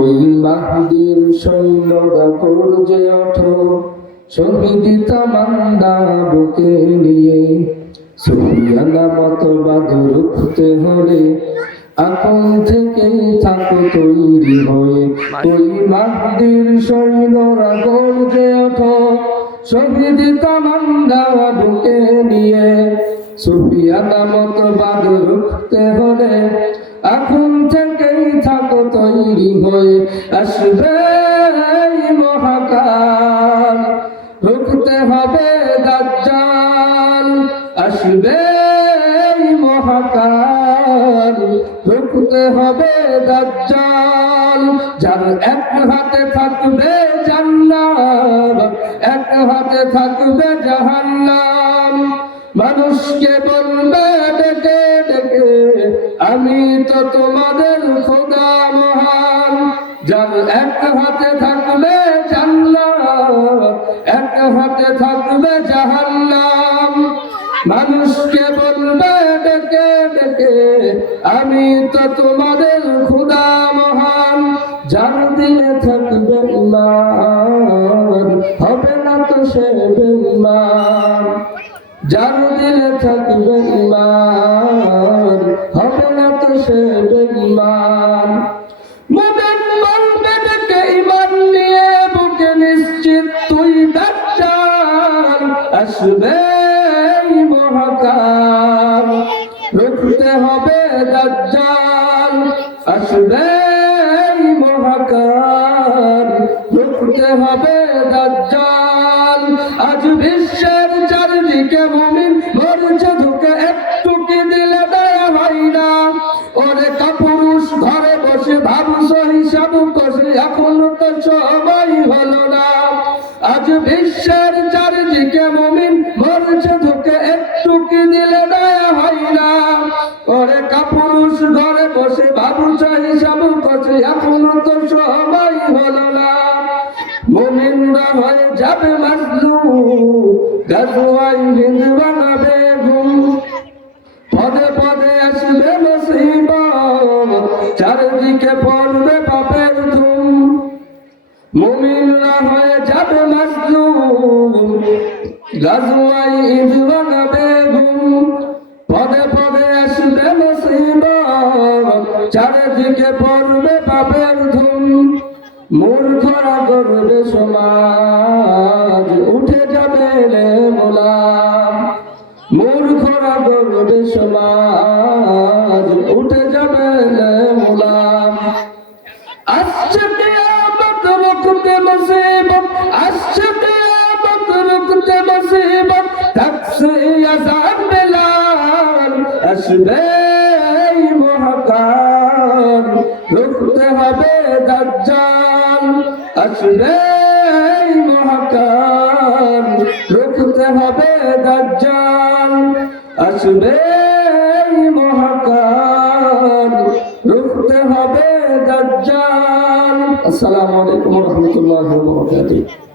ওই মাহদীর সৈন্যরা গর্জে ওঠো, শহীদ তামান্না বুকে নিয়ে। সুফিয়ানা মতবাদ রুখতে হলে এখন থেকেই থাকো তৈরি হয়ে। ওই মাহদীর সৈন্যরা গর্জে ওঠো, শহীদ তামান্না বুকে নিয়ে। সুফিয়ানা মতবাদ রুখতে হলে এখন থেকেই থাকো তৈরি হয়ে। আসবে মহাকাল, রুখতে হবে দাজ্জাল। আসবে মহাকাল, রুখতে হবে দাজ্জাল। যার এক হাতে থাকবে জান্নাত, এক হাতে থাকবে জাহান্নাম। মানুষকে বলবে ডেকে ডেকে, আমি তো তোমাদের খোদা মহান। যার এক হাতে থাকবে জান্নাত, এক হাতে থাকবে জাহান্নাম। মানুষকে বলবে ডেকে ডেকে, আমি তো তোমাদের খোদা মহান। যার দিলে থাকবে ঈমান, হবে না তো সে বেঈমান। যার দিলে থাকবে ঈমান, হবে না তো সে বেঈমান। মুমিন বলবে ডেকে ঈমান নিয়ে বুকে নিশ্চিত, তুই দাজ্জাল। আসবে মহাকাল, রুখতে হবে দাজ্জাল। আসবে মহাকাল, রুখতে হবে দাজ্জাল। আজ বিশ্বের চারদিকে মুমিন মরছে ধুকে, একটু কি দিলে দয়া হয় না? ওরে কাপুরুষ ঘরে বসে ভাবছো হিসাব কষে, এখন তো সময় হলো না। আজ বিশ্বের চারদিকে মুমিন মরছে ধুকে, একটু কি দিলে দয়া হয় না? ওরে কাপুরুষ ঘরে বসে ভাবছো হিসাব কষে, এখন তো সময় হলো না। মুমিনরা হয়ে যাবে মাজলুম, গাজওয়ায় হিন্দ বানাবে ঘুম। পদে পদে আসবে মুসিবত, চারদিকে পড়বে পাপের ধুম। মুমিনরা হয়ে যাবে মাজলুম, গাজওয়ায় হিন্দ বানাবে ঘুম। পদে পদে আসবে মুসিবত, চারদিকে পড়বে পাপের ধুম। মূর্খরা গড়বে সমাজ, উঠে যাবে গোলাম। মূর্খরা গড়বে সমাজ, উঠে যাবে গোলাম। আসছে কিয়ামত রুখতে মুসিবত, আসছে কিয়ামত রুখতে মুসিবত। থাকছে আযাব বেলাল, আসবে মহাকাল, রুখতে হবে দাজ্জাল। আসবে মহাকাল, রুখতে হবে দাজ্জাল। আসবে মহাকাল, রুখতে হবে দাজ্জাল। আসসালামু আলাইকুম ওয়া রাহমাতুল্লাহি ওয়া বারাকাতুহু।